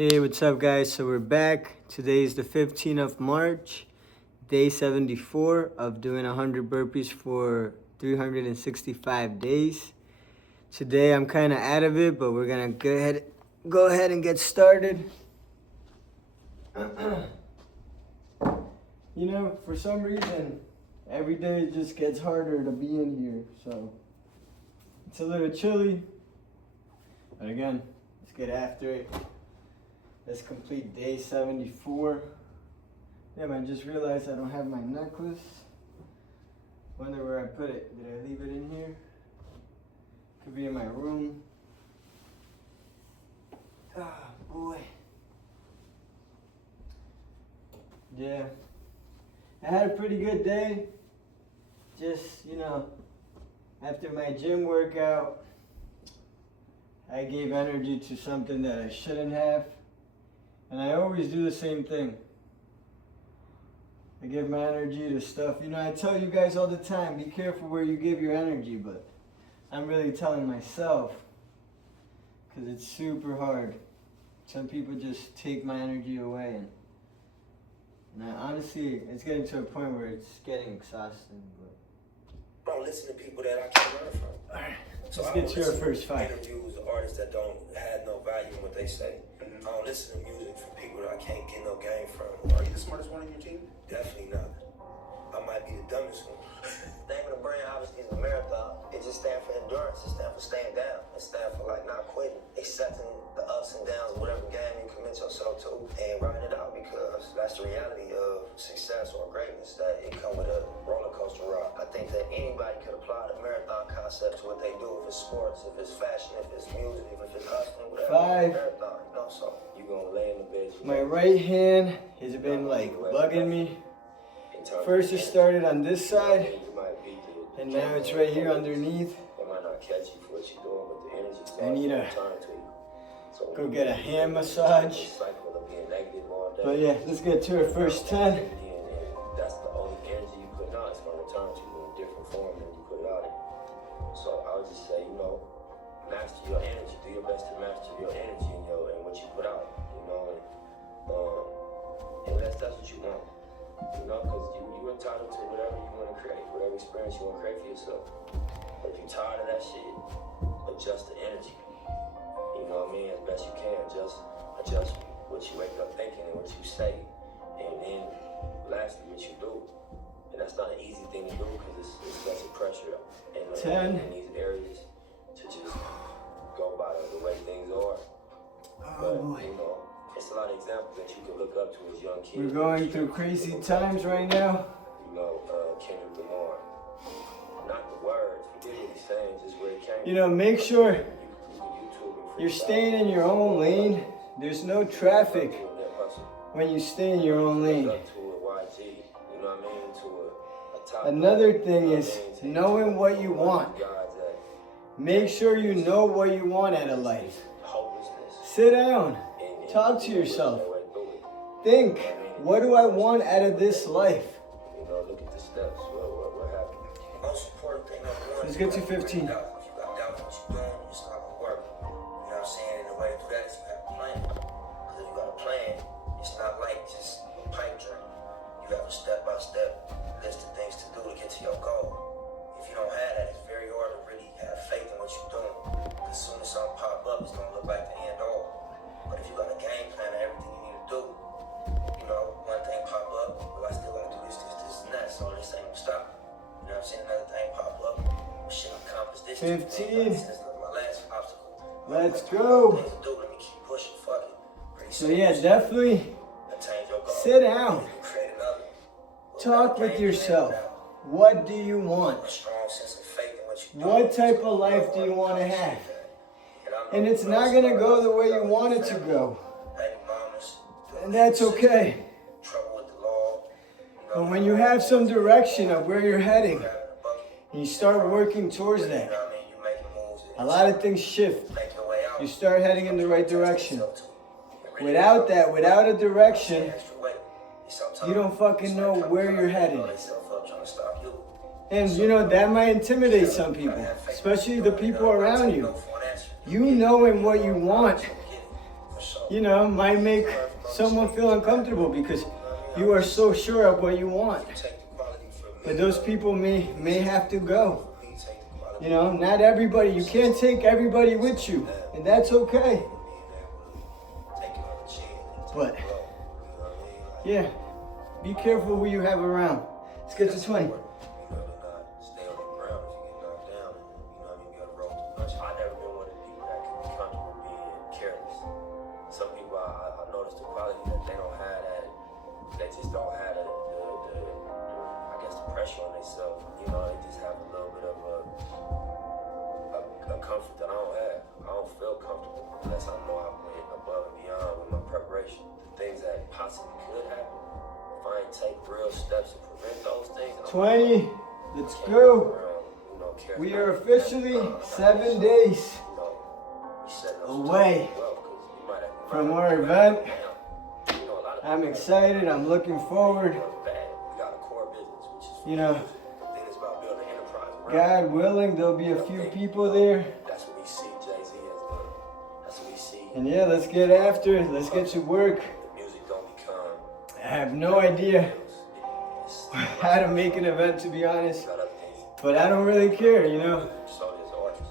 Hey, what's up guys? So we're back. Today is the 15th of March, day 74 of doing 100 burpees for 365 days. Today I'm kind of out of it, but we're gonna go ahead and get started. You know, for some reason, every day it just gets harder to be in here, so it's a little chilly. But again, let's get after it. Let's complete day 74. Damn, I just realized I don't have my necklace. Wonder where I put it. Did I leave it in here? Could be in my room. Ah, boy. Yeah. I had a pretty good day. Just, you know, after my gym workout, I gave energy to something that I shouldn't have. And I always do the same thing. I give my energy to stuff. You know, I tell you guys all the time, be careful where you give your energy, but I'm really telling myself because it's super hard. Some people just take my energy away. And I, honestly, it's getting to a point where it's getting exhausting. But don't listen to people that I can't learn from. All right, so let's get to our first fight. Interviews with artists that don't have no value in what they say. I don't listen to music from people that I can't get no game from. Are you the smartest one on your team? Definitely not. I might be the dumbest one. The name of the brand obviously is a marathon. It just stands for endurance. It stands for staying down. It stands for like not quitting. Accepting the ups and downs of whatever game you commit yourself to and riding it out, because that's the reality of success or greatness, that it comes with a roller coaster ride. I think that anybody could apply the marathon concept to what they do, if it's sports, if it's fashion, if it's music, if it's hustling, whatever. 5. Marathon, you know, so you're gonna lay in the bed. My right hand has been like bugging me. First it started on this side, and now it's right here underneath. They might not catch you for what you're doing, but the energy's I need to turn to you. So go get a hand massage. But yeah, let's get to our first 10. That's the only energy you put out. It's gonna return to you in a different form than you put it out in. So I would just say, you know, master your energy. Do your best to master your energy and what you put out. You know, and that's what you want. You know, because you're entitled to whatever you want to create, whatever experience you want to create for yourself. But if you're tired of that shit, adjust the energy. You know what I mean? As best you can. Just adjust what you wake up thinking and what you say. And then lastly, what you do. And that's not an easy thing to do, because it's lots of pressure in these areas to just go by the way things are. But, you know, it's a lot of examples that you can look up to as young kids. We're going through crazy times right now. You know, Kendrick Lamar. Not the words, forget what he's saying, just where it came. You know, make sure you're staying in your own lane. There's no traffic when you stay in your own lane. Another thing is knowing what you want. Make sure you know what you want out of life. Sit down. Talk to yourself. Think, what do I want out of this life? Look at the steps. What happened? Most important thing. Let's get to 15. If you got doubt what you're doing, it's not gonna work. You know what I'm saying? And the way to do that is you have a plan. Because if you got a plan, it's not like just a pipe dream. You have a step-by-step list of things to do to get to your goal. If you don't have that, it's very hard to really have faith in what you're doing. Because as soon as something pop up, it's gonna look like the end all. But if you got a game plan of everything you need to do, you know, one thing pop up, well, I still gotta do this, and that, so this ain't gonna stop. You know what I'm saying? Another thing pop up, well, shit, I accomplished this. 15. This is my last obstacle. Let's go. Things to do, let me keep pushing, fuck it. Pretty So yeah, definitely sit down. Talk with yourself. What do you want? What type of life do you want to have? And it's not going to go the way you want it to go. And that's okay. But when you have some direction of where you're heading, and you start working towards that, a lot of things shift. You start heading in the right direction. Without that, without a direction, you don't fucking know where you're headed. And you know, that might intimidate some people, especially the people around you. You knowing what you want you know, might make someone feel uncomfortable because you are so sure of what you want. But those people may have to go. You know, not everybody, you can't take everybody with you, and that's okay. But, yeah, be careful who you have around. Let's get to 20. Pressure on themselves, you know, they just have a little bit of a comfort that I don't have. I don't feel comfortable unless I know I went above and beyond with my preparation. The things that possibly could happen, if I ain't take real steps to prevent those things. 20, let's go. We are officially 7 days away from our event. I'm excited, I'm looking forward. You know, God willing, there'll be a few people there. That's what we see Jay-Z as that's what we see. And yeah, let's get after it. Let's get to work. The music don't become. I have no idea how to make an event, to be honest. But I don't really care, you know.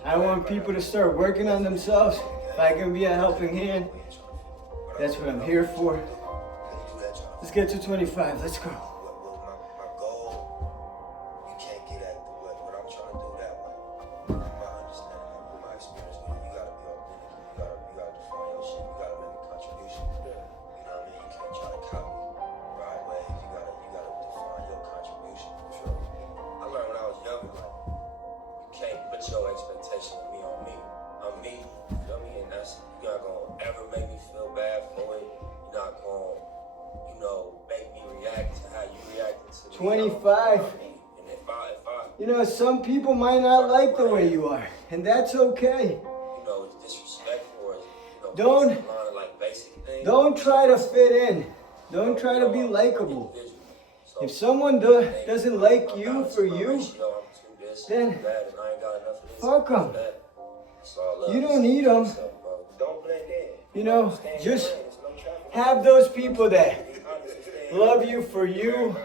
I want people to start working on themselves. If I can be a helping hand, that's what I'm here for. Let's get to 25. Let's go. Your expectation of me on me. I'm me, you feel me? And that's, you're not gonna ever make me feel bad for it. You're not gonna, you know, make me react to how you reacted to 25. And if I you know, some people might not like the way you are, and that's okay. You know, it's disrespectful or, you know, Don't like basic things. Don't try to fit in. Don't try to be likable. If someone doesn't like you for you, then fuck them. You don't need them. You know, just have those people that love you for you,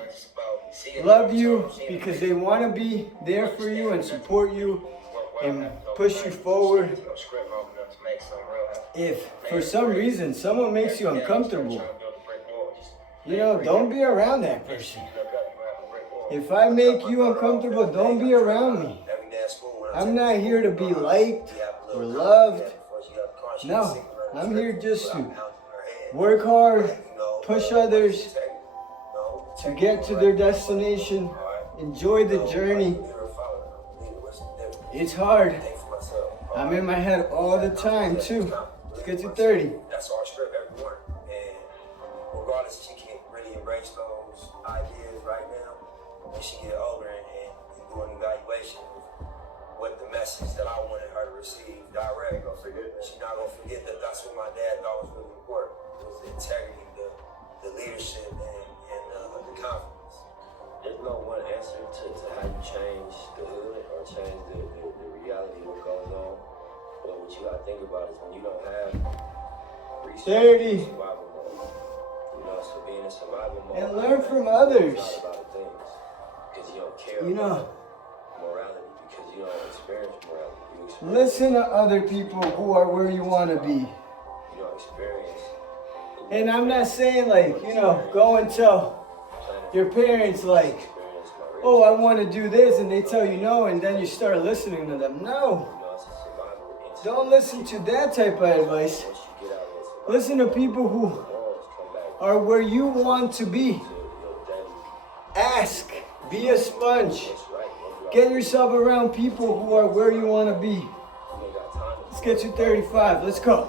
love you because they want to be there for you and support you and push you forward. If for some reason someone makes you uncomfortable, you know, don't be around that person. If I make you uncomfortable, don't be around me. I'm not here to be liked or loved. No, I'm here just to work hard, push others to get to their destination, enjoy the journey. It's hard. I'm in my head all the time too. Let's get to 30. That's our script every morning. And regardless if she can't really embrace those ideas right now, when she get older and do an evaluation of what the message that I wanted her to receive direct, she's not gonna forget that that's what my dad thought was really important. It was the integrity, the leadership, and the confidence. There's no one answer to how you change the hood or change the reality of what goes on. But what you gotta think about is when you don't have resources, survival mode. You know, so being in survival mode. And learn from others. Because you don't care about morality, because you don't experience morality. Listen to other people who are where you want to be. You don't experience. And I'm not saying like, you know, go and tell your parents like, oh, I want to do this, and they tell you no, and then you start listening to them. No. Don't listen to that type of advice. Listen to people who are where you want to be. Ask. Be a sponge. Get yourself around people who are where you want to be. Let's get to 35. Let's go.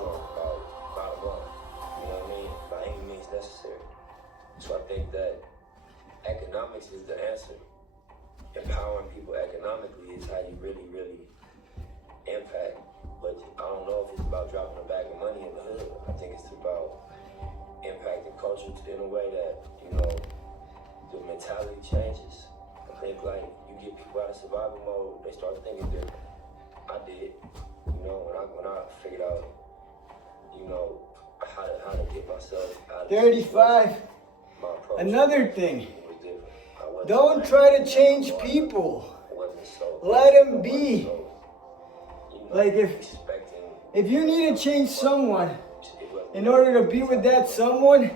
By any means necessary. So I think that economics is the answer. Empowering people economically is how you really, really impact. But I don't know if it's about dropping a bag of money in the hood. I think it's about impacting culture in a way that, you know, the mentality changes. I think like you get people out of survival mode, they start thinking different. I did, you know, when I figured out, you know, how to get myself out of 35. my approach. Another thing. Was different. I wasn't Don't so try to change people. I wasn't so Let them be. so, Like expecting if you need to change someone it wasn't in order to be with that someone,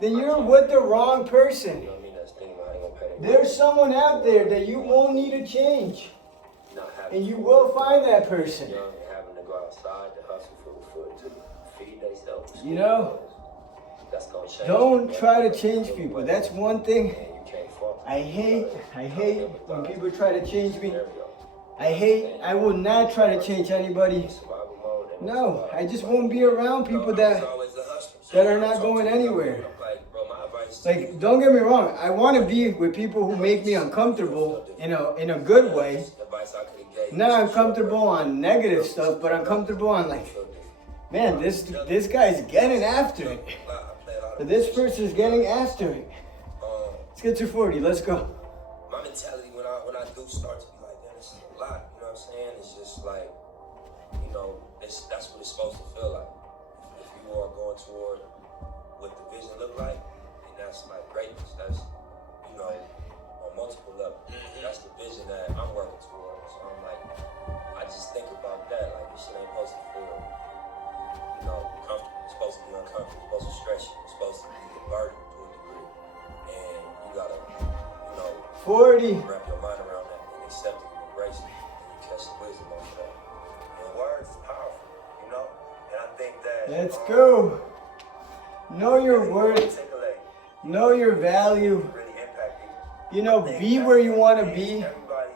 then you're with the wrong person. you know what I mean? That's the thing about I ain't gonna pay that. There's someone out there that you won't need to change. Not having, And you will find that person. young and having to go outside to hustle to feed themselves. You know? That's gonna change. Don't try to change people. That's one thing And you can't fault them. I hate when people try to change me. Scenario. I will not try to change anybody. Survival mode, and No, I just won't be around people that are not going anywhere. Like, bro, my advice is Like, don't get me wrong, I want to be with people who make me uncomfortable in a good way. advice I could have gave. Not uncomfortable on negative stuff, but uncomfortable on like, man, this guy's getting after it. This person's getting after it. Let's get to 40. Let's go. My mentality when I do start to be like, man, this is a lot. You know what I'm saying? It's just like, you know, that's what it's supposed to feel like. If you are going toward what the vision look like, and that's like greatness. That's, you know, on multiple levels. That's the vision that I'm working toward. So I'm like, I just think about that. Like, this shit ain't supposed to feel, you know, comfortable. It's supposed to be uncomfortable. It's supposed to stretch you. It's supposed to be a burden to a degree. And you gotta, you know, 40. wrap your mind around that and accept it and embrace it. And you catch some wisdom off of that. And words is powerful, you know? And I think that Let's go. Know your worth. Know your value. really impact people. You know, be where you want to be. Everybody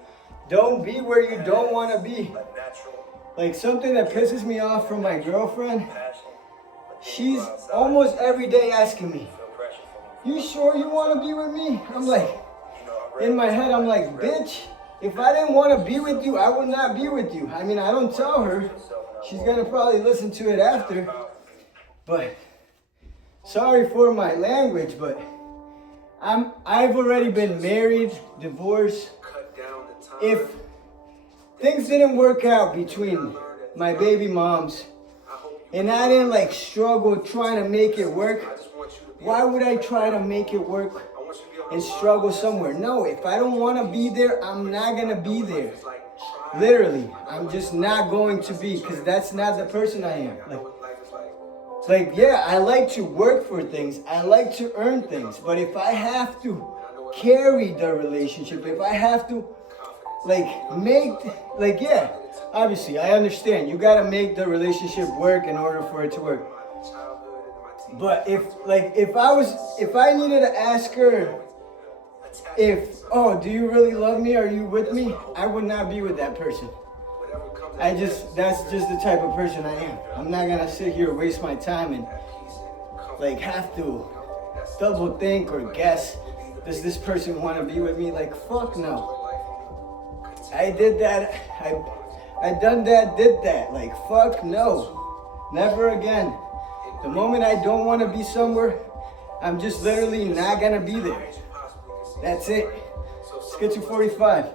Don't be where you don't want to be. a natural Like something that pisses me off from my girlfriend, passion. But then she's you go outside, almost every day asking me, feel pressure from you sure you want to be with me? I'm like, you know, in my head, I'm like, bitch, if I didn't want to be with you, I would not be with you. I mean, I don't tell her. She's going to probably listen to it after. But sorry for my language, but I've already been married, divorced. cut down the time. If things didn't work out between my baby moms and I didn't like struggle trying to make it work, why would I try to make it work and struggle somewhere? No, if I don't want to be there, I'm not going to be there. Literally, I'm just not going to be, because that's not the person I am. Like, yeah, I like to work for things. I like to earn things. But if I have to carry the relationship, if I have to, yeah, obviously, I understand. You got to make the relationship work in order for it to work. But if I needed to ask her do you really love me? Are you with me? I would not be with that person. That's just the type of person I am. I'm not gonna sit here and waste my time and have to double think or guess, does this person want to be with me? Like, fuck no. I did that. I done that, did that. Like, fuck no. Never again. The moment I don't want to be somewhere, I'm just literally not gonna be there. That's it. Let's get to 45. Be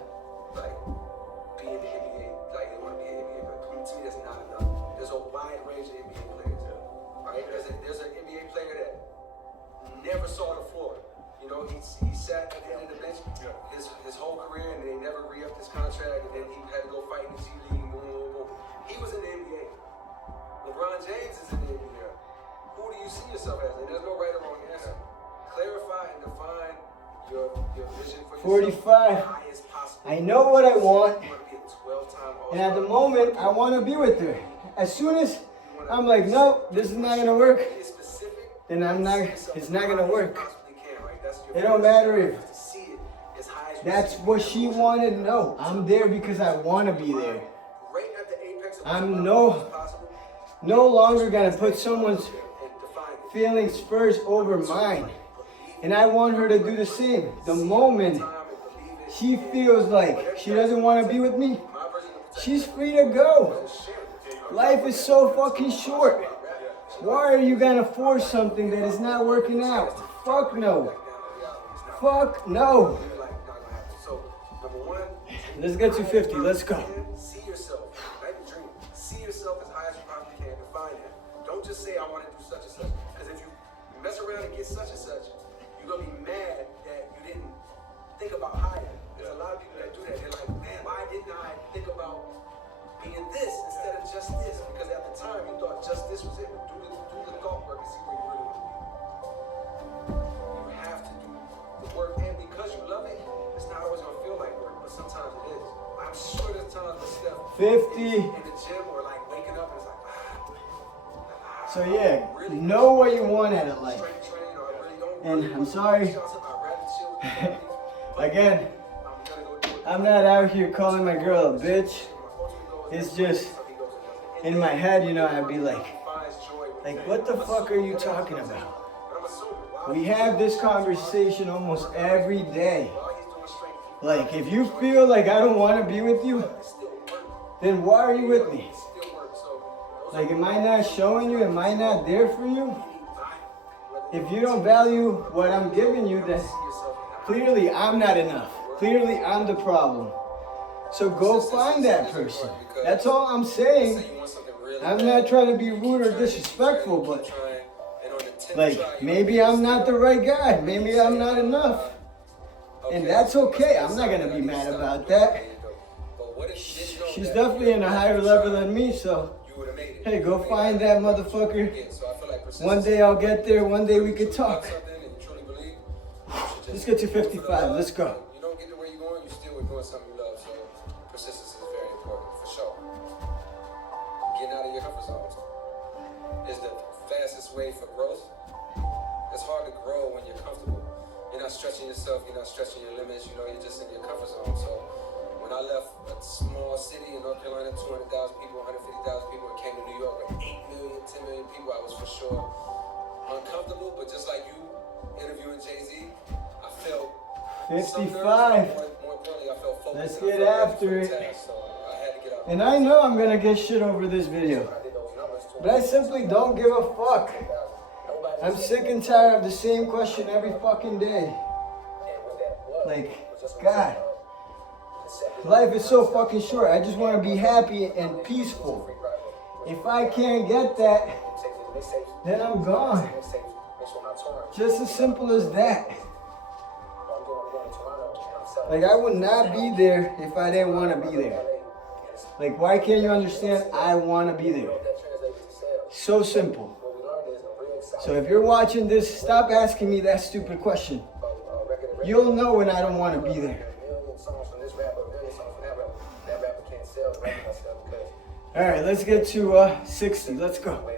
in the NBA, like they want to be in the NBA, but to me that's not enough. There's a wide range of NBA players, right? There's an NBA player that never saw the floor. You know, he sat at the end of the bench his whole career, and they never re-upped his contract, and then he had to go fight in the G League. Boom, boom, boom. He was in the NBA. LeBron James is in the NBA. Who do you see yourself as? And there's no right or wrong answer. Clarify and define your vision for yourself. 45. I know what I want, You want to be a 12-time and at the moment, I want to be with her. As soon as I'm like, no, this is not gonna work, then it's not gonna work. It don't matter if that's what she wanted. No, I'm there because I want to be there. I'm no longer gonna put someone's feelings first over mine. And I want her to do the same. The moment she feels like she doesn't want to be with me, she's free to go. Life is so fucking short. Why are you gonna force something that is not working out? Fuck no. Fuck no. Let's get to 50. Let's go. See yourself. Not even dream. See yourself as high as you possibly can. Define that. Don't just say I want to do such to get such and such, you're going to be mad that you didn't think about higher. There's a lot of people that do that. They're like, man, why didn't I think about being this instead of just this? Because at the time, you thought just this was it. Do the thought work and see where you really want to be. You have to do the work, and because you love it, it's not always going to feel like work, but sometimes it is. I'm sure there's times with stuff 50. in the gym or like waking up and it's like, So yeah, know what you want out of life. And I'm sorry, again, I'm not out here calling my girl a bitch. It's just, in my head, you know, I'd be like, what the fuck are you talking about? We have this conversation almost every day. Like, if you feel like I don't want to be with you, then why are you with me? Like, am I not showing you? Am I not there for you? If you don't value what I'm giving you, then clearly I'm not enough. Clearly I'm the problem. So go find that person. That's all I'm saying. I'm not trying to be rude or disrespectful, but like, maybe I'm not the right guy. Maybe I'm not enough. And that's okay. I'm not going to be mad about that. She's definitely in a higher level than me, so hey, go find that motherfucker. One day I'll get there. One day we could talk. Let's get to 55. Let's go. You don't get to where you're going, you still doing something you love. So persistence is very important for sure. Getting out of your comfort zone is the fastest way for growth. It's hard to grow when you're comfortable. You're not stretching yourself. You're not stretching your limits. You know, you're just in your comfort zone. So when I left a small city in North Carolina, 200,000 people, 150,000 people, and came to New York with 8 million, 10 million people, I was for sure uncomfortable. But just like you interviewing Jay-Z, I felt 55. More importantly, I felt focused. Let's get after it. So I had to get out. And I know I'm going to get shit over this video, but I simply don't give a fuck. I'm sick and tired of the same question every fucking day. Like, God, life is so fucking short. I just want to be happy and peaceful. If I can't get that, then I'm gone. Just as simple as that. Like, I would not be there if I didn't want to be there. Like, why can't you understand? I want to be there. So simple. So if you're watching this, stop asking me that stupid question. You'll know when I don't want to be there. All right, let's get to 60. Let's go.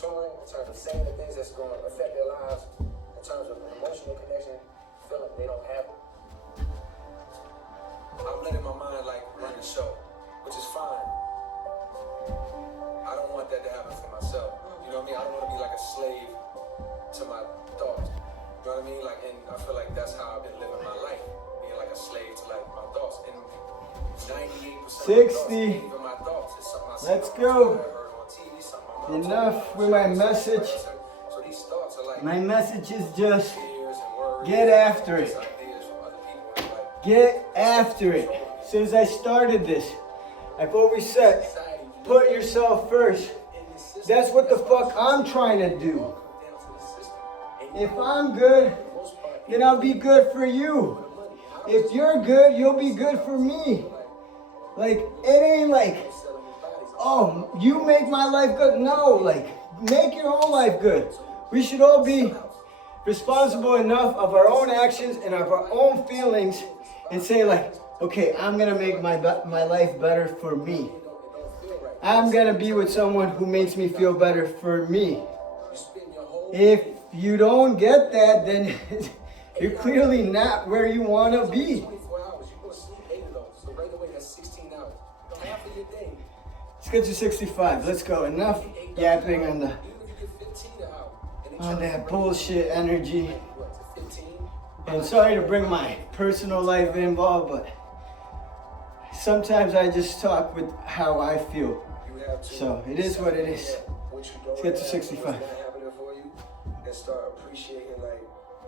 Touring, in terms of saying the things that's going to affect their lives, in terms of emotional connection, feeling they don't have it. I'm letting my mind like run the show, which is fine. I don't want that to happen for myself. You know what I mean? I don't want to be like a slave to my thoughts. You know what I mean? Like, and I feel like that's how I've been living my life, being like a slave to like my thoughts. And 98% 60. of my thoughts is something I see. Let's go. Enough with my message. My message is just get after it. Get after it. Since I started this, I've always said, put yourself first. That's what the fuck I'm trying to do. If I'm good, then I'll be good for you. If you're good, you'll be good for me. Like, it ain't like, oh, you make my life good. No, like, make your own life good. We should all be responsible enough of our own actions and of our own feelings and say like, okay, I'm going to make my life better for me. I'm going to be with someone who makes me feel better for me. If you don't get that, then you're clearly not where you want to be. Let's get to 65. Let's go. Enough yapping on that bullshit energy. And sorry to bring my personal life involved, but sometimes I just talk with how I feel. So it is what it is. Let's get to 65. And start appreciating like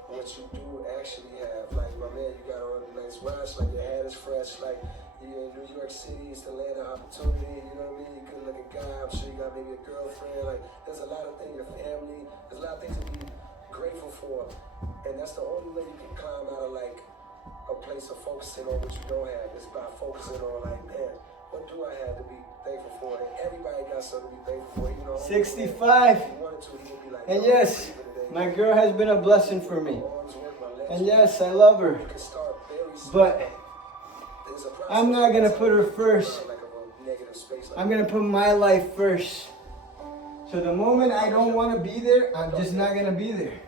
what you do actually have. Like, my man, you got on a nice watch, like your hat is fresh, like you're in New York City, it's the land of opportunity, you know what I mean? You're a good looking guy, I'm sure you got maybe your girlfriend. Like, there's a lot of things, your family. There's a lot of things to be grateful for. And that's the only way you can climb out of, like, a place of focusing on what you don't have. Is by focusing on, like, man, what do I have to be thankful for? And everybody got something to be thankful for. You know, 65. if he wanted to, he would be like, And "Oh, yes, I'm grateful today." my girl has been a blessing for me. All this work, my legs And yes, I love her. You can start very small. But There's a process I'm not gonna put her first. like a negative space, like I'm gonna put my life first. So the moment I don't want to be there, I'm just not gonna be there.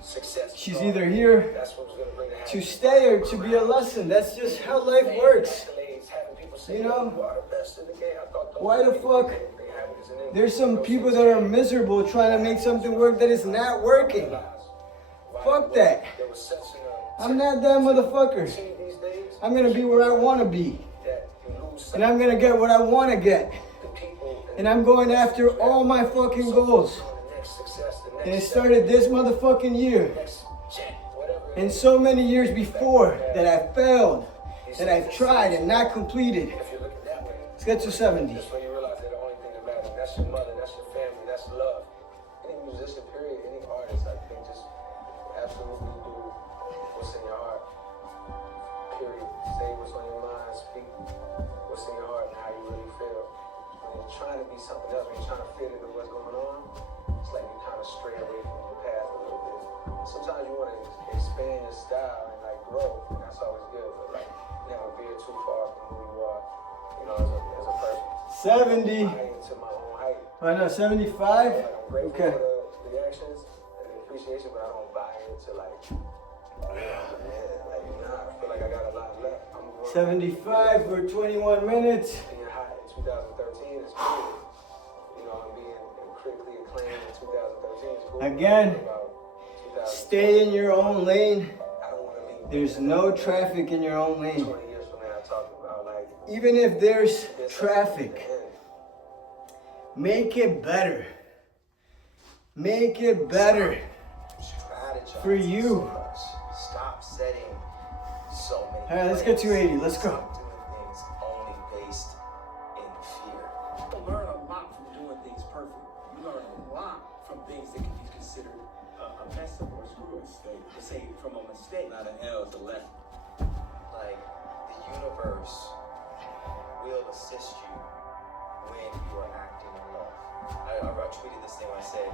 success. She's either here That's what's gonna bring the to happiness. stay or to be a lesson. That's just how life works. You know, You are the best in the game. I thought those why the people fuck? bring happiness in them. There's some people that are miserable trying to make something work that is not working. Fuck that. There was such I'm not that motherfucker. these days I'm gonna be where I want to be. that you lose sight And I'm gonna get what I want to get. of the people And I'm going after all my fucking goals. the next success, the next And it step, started this motherfucking year. next jet, whatever it And is. so many years before that I failed, that I've tried and not completed. If you look at that way, Let's get to 70. that's when you realize that the only thing that matters, that's your mother, that's your family, that's love. Any musician, period, any artist, I think just absolutely do what's in your heart. Period. Say what's on your mind, speak what's in your heart and how you really feel. When you're trying to be something else, when you're trying to fit into what's going on, it's like you kind of stray away from your path a little bit. Sometimes you want to expand your style and like grow, and that's always good, but like never veer too far from who you are, you know, as a person. 70. I into my own height. I know, 75? Like, I'm grateful Okay. for the reactions and the appreciation, but I don't buy into like, like, nah, I feel like I got a lot left. I'm going 75 for 21 minutes. being hot in 2013 is cool. You know, and being critically acclaimed in 2013 is cool. Again, About 2000, stay in your own lane. I don't want to leave. There's no traffic in your own lane. 20 years from now, talking about like Even if there's this traffic, at the end. make it better. Make it better Strategize for you. so much. Stop setting so many. All right, let's get to plans. 80. Let's go. Stop doing things only based in fear. You learn a lot from doing things perfect. You learn a lot from things that can be considered a mess up or a screw up. To say from a mistake, not an L, it's a lesson. Like the universe will assist you when you are acting in love. I tweeted this thing when I said,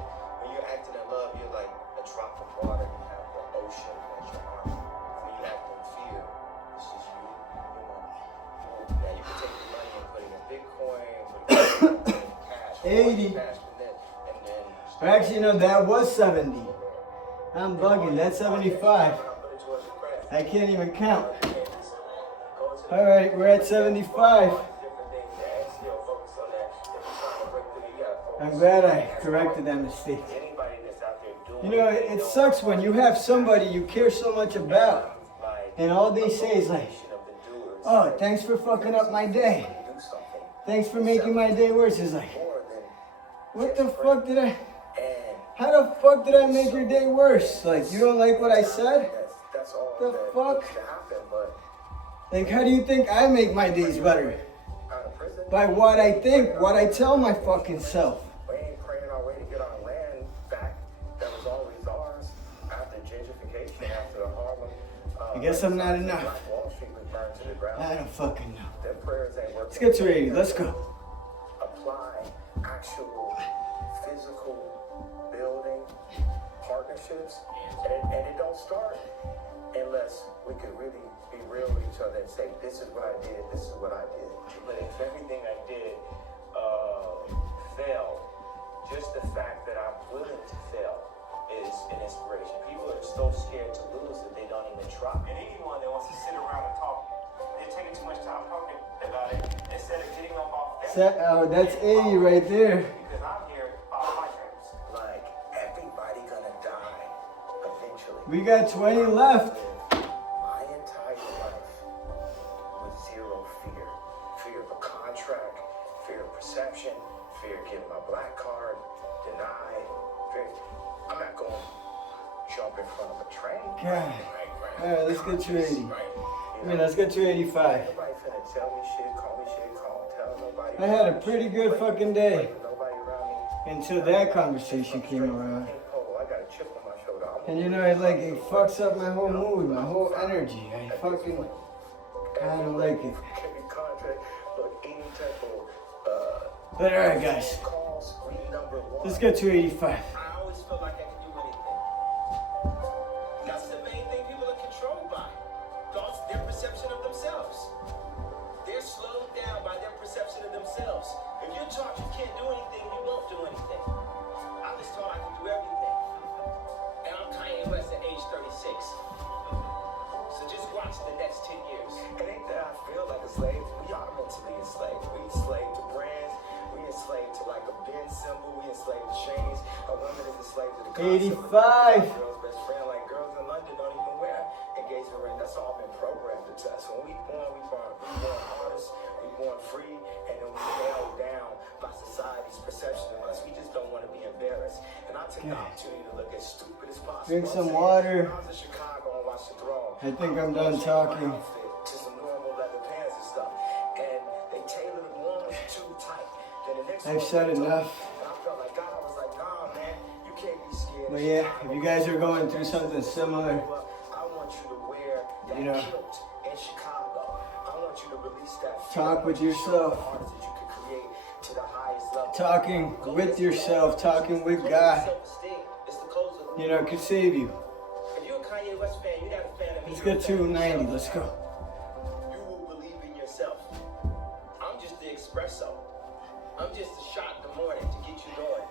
when you're acting in love, you're like a drop of water. You have the ocean as your arm. When you act in fear, it's just you and your money. Now you can take your money and put it in Bitcoin, put it in cash, 80. cash, and then Or actually, no, that was 70. I'm bugging. That's 75. I can't even count. All right, we're at 75. I'm glad I corrected that mistake. You know, it sucks when you have somebody you care so much about, and all they say is like, oh, thanks for fucking up my day. Thanks for making my day worse. It's like, what the fuck did I... How the fuck did I make your day worse? Like, you don't like what I said? That's all The that fuck? needs to happen, but Like, how do you think I make my days better? out of prison, By what I think, what I tell my fucking self. we ain't praying our way to get our land back that was always ours after gentrification, after the Harlem. I guess I'm not enough. Black Wall Street was burned to the ground. I don't fucking know. Their prayers ain't working. Let's get to 80. Let's go. Apply actual physical building partnerships, and it don't start unless we could really be real with each other and say, this is what I did, this is what I did. But if everything I did failed, just the fact that I'm willing to fail is an inspiration. People are so scared to lose that they don't even try. And anyone that wants to sit around and talk, they're taking too much time talking about it instead of getting up off that. That's 80 right there. Because I'm here by my dreams. Like, everybody gonna die eventually. We got 20 left. My entire life with zero fear. Fear of a contract, fear of perception, fear of getting my black card denied. Fear. I'm not going to jump in front of a train. God. All right, let's get to 80. Right. I mean, let's get to 85. Nobody finna tell me shit, call me shit, tell nobody. I had a pretty good fucking day. Nobody around. until that conversation came around. I got a chip on my shoulder. And you know, it fucks up my whole mood, my whole energy. I don't like it. But alright guys, let's get to 85. I always feel like I can do anything. That's the main thing people are controlled by. Thoughts, their perception of themselves. They're slowed down by their perception of themselves. If you're taught you can't do anything, you won't do anything. I was taught I can do everything. And I'm Kanye West at age 36. So just watch the next 10 years. It ain't that I feel like a slave. We are mentally enslaved. We enslaved to brands. We enslaved to like a bin symbol. We enslaved to chains. A woman is enslaved to the concept of 85. girl's best friend. Like girls in London don't even wear engagement ring. That's all been programmed into us. When we born artists. We born free, and then we held down by society's perception of us. We just don't want to be embarrassed. And I took the opportunity to look as stupid as possible. Drink some water. I was in Chicago and watched the Throne. I think I'm done talking. To some normal leather pants and stuff. And they tailored it, one was too tight. Then the next I've one said was too enough. tight. And I felt like God was like, nah, man, you can't be scared. But yeah, if you guys are going through something similar, I want you to wear that you know, kilt in Chicago. I want you to release that talk with yourself. artist that you can create to the highest level. Talking with yourself, talking with God, you know, could save you. If you're a Kanye West fan, you're not a fan of me. Let's get to 90, let's go. You will believe in yourself. I'm just the espresso. I'm just a shot in the morning to get you going.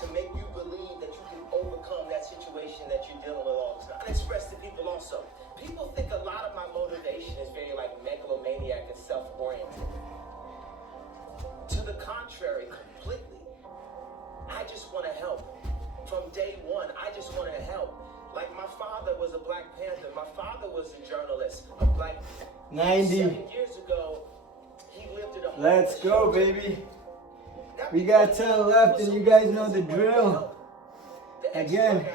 To make you believe that you can overcome that situation that you're dealing with all the time. I express to people also. People think a lot of my motivation is very like megalomaniac and self-oriented. To the contrary, completely. I just want to help. From day one, I just want to help. Like my father was a Black Panther. My father was a journalist. A black 90. 7 years ago, he lifted a Let's go, baby. We got 10 left, and you guys know the drill. Again.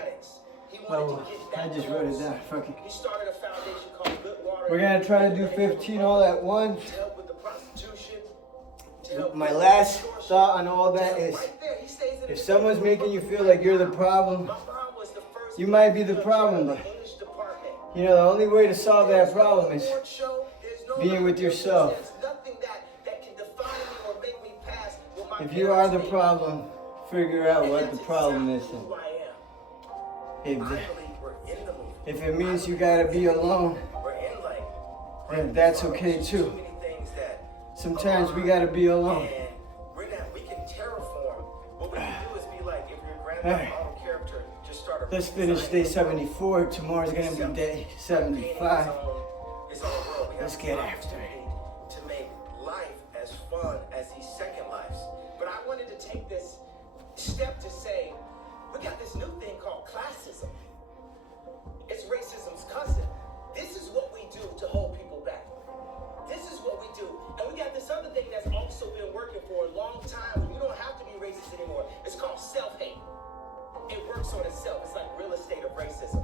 Oh, I just wrote it down. Fuck it. He started a foundation called Good Water. We're gonna try to do 15 all at once. To help with the prostitution. To help My with last the extortion. thought on all that is, Right there, he stays in if the someone's making you feel like you're the problem, My mom was the first you might be the problem, but English department. you know, the only way to solve that problem is Award show, there's no being with yourself. There's nothing that can define me or make me pass what my If you are the parents did. problem, figure out And what that's the problem is. exactly who I And am. I if, believe we're in the movie. if it means you gotta be alone, We're in like then that's okay too too. many things that Sometimes we gotta be alone. and we can terraform. What we can do is be like if your Alright. grandmother auto character just started. Let's finish day 74. Tomorrow's gonna be day 75. Let's get after it. To make life as fun as these second lives. But I wanted to take this step to say, we got this new thing called classism. It's racism's cousin. This is what we do to hold people back. This is what we do. And we got this other thing that's also been working for a long time. You don't have to be racist anymore. It's called self-hate. It works on itself. It's like real estate of racism.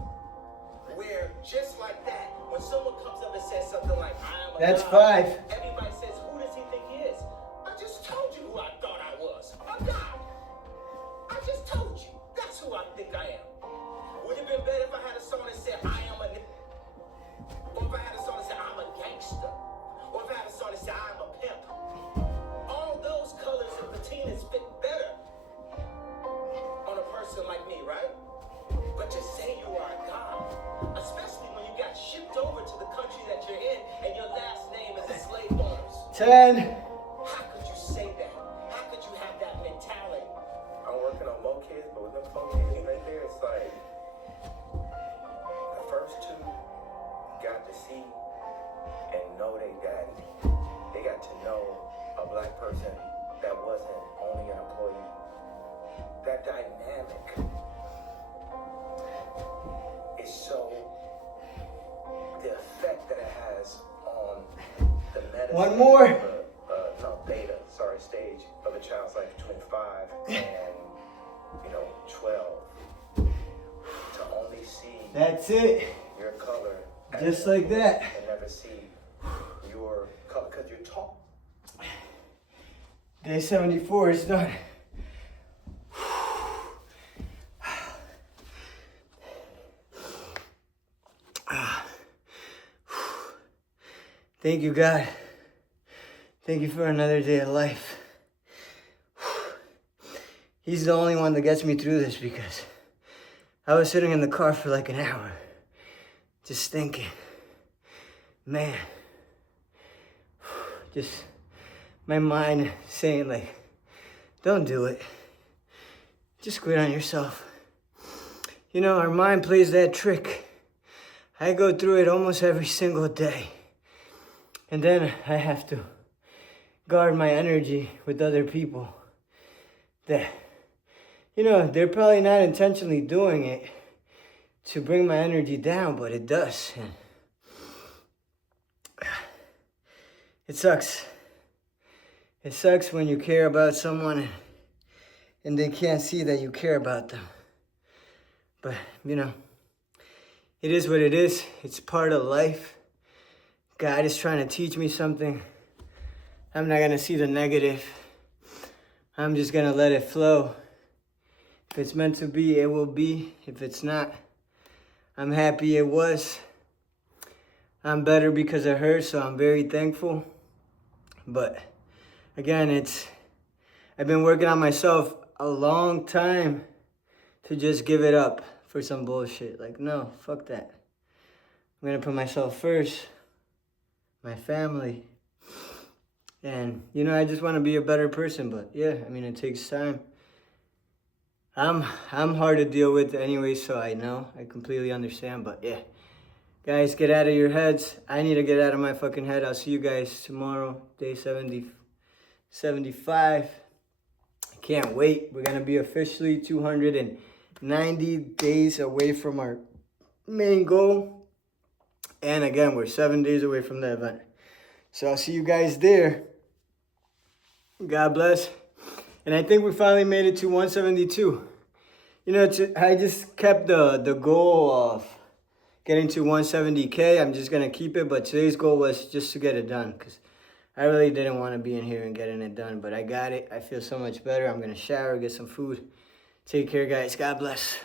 Where just like that, when someone comes up and says something like, I am a That's God, 5. everybody says, who does he think he is? I just told you who I thought I was. A God. I just told you. That's who I think I am. Would it have been better if I had a song that said, I am a nigga? Or if I had a song that said, I'm a gangster? Or if I had a song that said, I'm a pimp? All those colors and patinas fit better on a person like me, right? But to say you are a God, especially when you got shipped over to the country that you're in and your last name is a slave owner's. 10. How could you say that? How could you have that mentality? I'm working on more kids, but with them 4 kids right there, it's like the first 2 got to see and know they daddy. They got to know a black person that wasn't only an employee. That dynamic is so, the effect that it has on the medicine. One more. Stage of a child's life between 5 and 12. To only see That's it. your color Just like that. and never see your color because you're taught. Day 74 is done. Thank you, God. Thank you for another day of life. He's the only one that gets me through this because I was sitting in the car for like an hour just thinking, man, just my mind saying like, don't do it. Just quit on yourself. You know, our mind plays that trick. I go through it almost every single day. And then I have to guard my energy with other people that, you know, they're probably not intentionally doing it to bring my energy down, but it does. And it sucks. It sucks when you care about someone and they can't see that you care about them. But, you know, it is what it is. It's part of life. God is trying to teach me something. I'm not going to see the negative. I'm just going to let it flow. If it's meant to be, it will be. If it's not, I'm happy it was. I'm better because of her, so I'm very thankful. But again, I've been working on myself a long time to just give it up for some bullshit. Like, no, fuck that. I'm gonna put myself first, my family. And, you know, I just want to be a better person, but yeah, I mean, it takes time. I'm hard to deal with anyway, so I know. I completely understand, but yeah. Guys, get out of your heads. I need to get out of my fucking head. I'll see you guys tomorrow, day 75. I can't wait. We're going to be officially 290 days away from our main goal. And again, we're 7 days away from the event. So I'll see you guys there. God bless. And I think we finally made it to 172. You know, I just kept the goal of getting to 170K. I'm just going to keep it. But today's goal was just to get it done. Because I really didn't want to be in here and getting it done. But I got it. I feel so much better. I'm going to shower, get some food. Take care, guys. God bless.